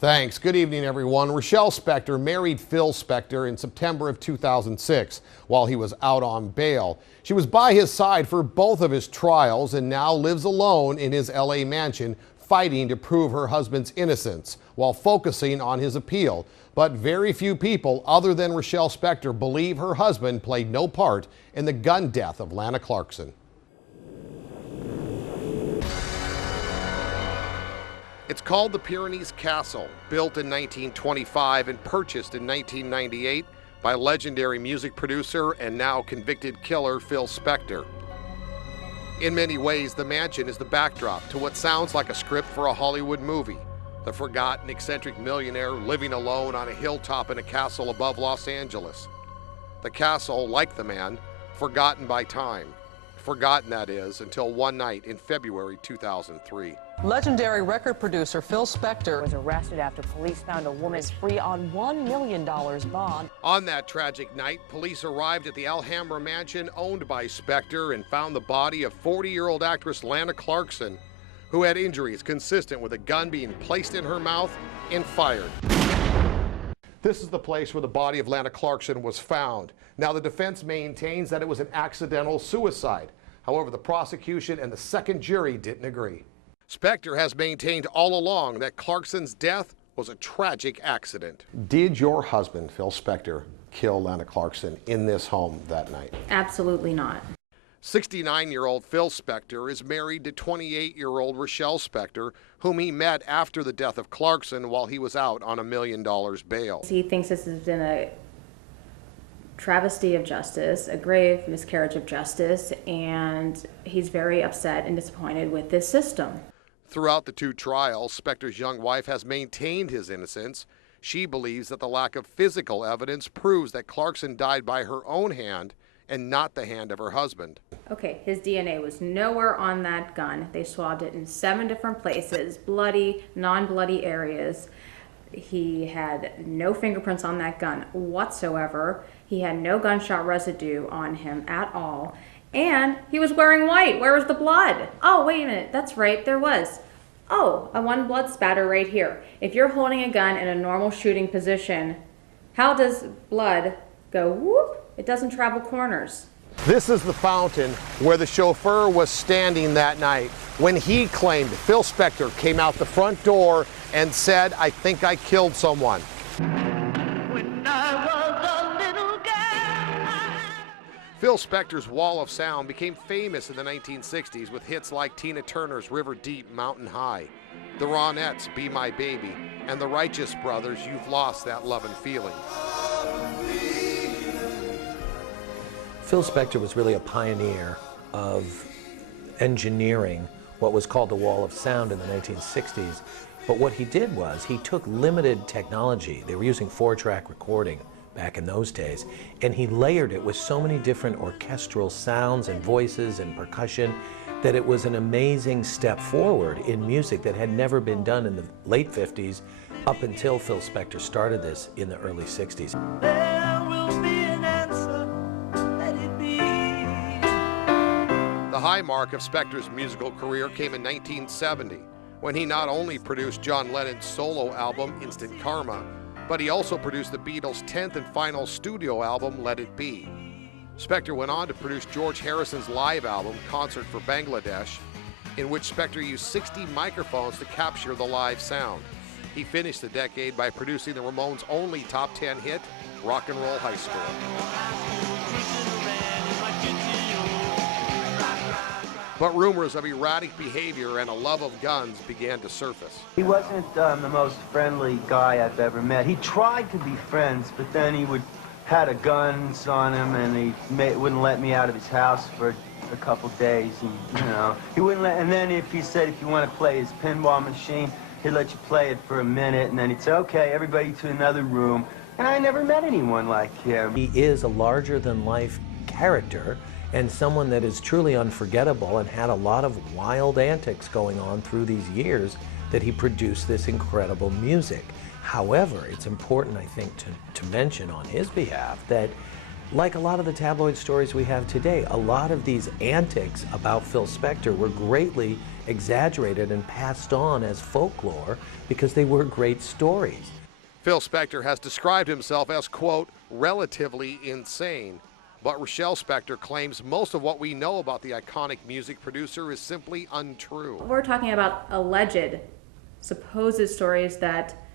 Thanks. Good evening, everyone. Rochelle Spector married Phil Spector in September of 2006 while he was out on bail. She was by his side for both of his trials and now lives alone in his LA mansion, fighting to prove her husband's innocence while focusing on his appeal. But very few people other than Rochelle Spector believe her husband played no part in the gun death of Lana Clarkson. It's called the Pyrenees Castle, built in 1925 and purchased in 1998 by legendary music producer and now convicted killer Phil Spector. In many ways, the mansion is the backdrop to what sounds like a script for a Hollywood movie. The forgotten eccentric millionaire living alone on a hilltop in a castle above Los Angeles. The castle, like the man, forgotten by time. Forgotten, that is, until one night in February 2003. Legendary record producer Phil Spector was arrested after police found a woman free on $1 million bond. On that tragic night, police arrived at the Alhambra mansion owned by Spector and found the body of 40-year-old actress Lana Clarkson, who had injuries consistent with a gun being placed in her mouth and fired. This is the place where the body of Lana Clarkson was found. Now, the defense maintains that it was an accidental suicide. However, the prosecution and the second jury didn't agree. Spector has maintained all along that Clarkson's death was a tragic accident. Did your husband, Phil Spector, kill Lana Clarkson in this home that night? Absolutely not. 69-year-old Phil Spector is married to 28-year-old Rochelle Spector, whom he met after the death of Clarkson while he was out on $1 million bail. He thinks this has been a travesty of justice, a grave miscarriage of justice, and he's very upset and disappointed with this system. Throughout the two trials, Spector's young wife has maintained his innocence. She believes that the lack of physical evidence proves that Clarkson died by her own hand and not the hand of her husband. Okay, his DNA was nowhere on that gun. They swabbed it in 7 different places, bloody, non-bloody areas. He had no fingerprints on that gun whatsoever. He had no gunshot residue on him at all. And he was wearing white. Where was the blood? Oh, wait a minute. That's right, there was. Oh, a one blood spatter right here. If you're holding a gun in a normal shooting position, how does blood go whoop? It doesn't travel corners. This is the fountain where the chauffeur was standing that night when he claimed Phil Spector came out the front door and said, "I think I killed someone." When I was a little girl. Phil Spector's Wall of Sound became famous in the 1960s with hits like Tina Turner's River Deep, Mountain High, the Ronettes' Be My Baby, and the Righteous Brothers' You've Lost That Lovin' Feeling. Phil Spector was really a pioneer of engineering what was called the Wall of Sound in the 1960s. But what he did was he took limited technology. They were using 4-track recording back in those days, and he layered it with so many different orchestral sounds and voices and percussion that it was an amazing step forward in music that had never been done in the late 50s up until Phil Spector started this in the early 60s. There will be an answer, let it be. The high mark of Spector's musical career came in 1970, when he not only produced John Lennon's solo album, Instant Karma, but he also produced the Beatles' 10th and final studio album, Let It Be. Spector went on to produce George Harrison's live album, Concert for Bangladesh, in which Spector used 60 microphones to capture the live sound. He finished the decade by producing the Ramones' only top 10 hit, Rock and Roll High School. But rumors of erratic behavior and a love of guns began to surface. He wasn't the most friendly guy I've ever met. He tried to be friends, but then he had a guns on him, and he wouldn't let me out of his house for a couple days. He wouldn't let. And then if he said if you want to play his pinball machine, he'd let you play it for a minute, and then he'd say, "Okay, everybody to another room." And I never met anyone like him. He is a larger-than-life character and someone that is truly unforgettable and had a lot of wild antics going on through these years that he produced this incredible music. However, it's important, I think, to mention on his behalf that like a lot of the tabloid stories we have today, a lot of these antics about Phil Spector were greatly exaggerated and passed on as folklore because they were great stories. Phil Spector has described himself as, quote, relatively insane. But Rochelle Spector claims most of what we know about the iconic music producer is simply untrue. We're talking about alleged, supposed stories that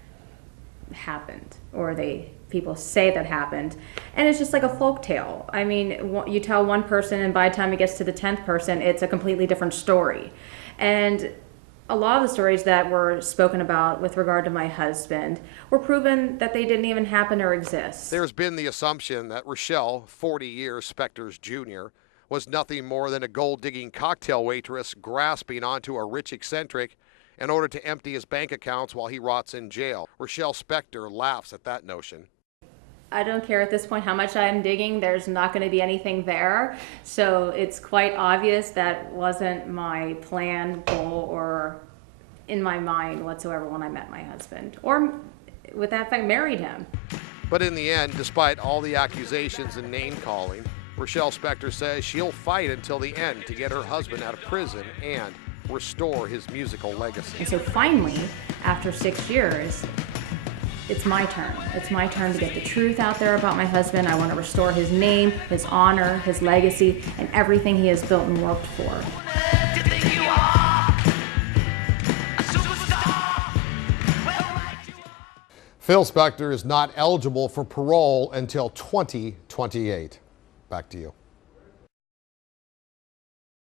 happened, or people say that happened, and it's just like a folk tale. I mean, you tell one person, and by the time it gets to the 10th person, it's a completely different story. And a lot of the stories that were spoken about with regard to my husband were proven that they didn't even happen or exist. There's been the assumption that Rochelle, 40 years Spector's junior, was nothing more than a gold-digging cocktail waitress grasping onto a rich eccentric in order to empty his bank accounts while he rots in jail. Rochelle Spector laughs at that notion. I don't care at this point how much I'm digging, there's not going to be anything there. So it's quite obvious that wasn't my plan, goal, or in my mind whatsoever when I met my husband. Or with that fact, married him. But in the end, despite all the accusations and name-calling, Rochelle Spector says she'll fight until the end to get her husband out of prison and restore his musical legacy. And so finally, after 6 years, it's my turn. It's my turn to get the truth out there about my husband. I want to restore his name, his honor, his legacy, and everything he has built and worked for. Phil Spector is not eligible for parole until 2028. Back to you.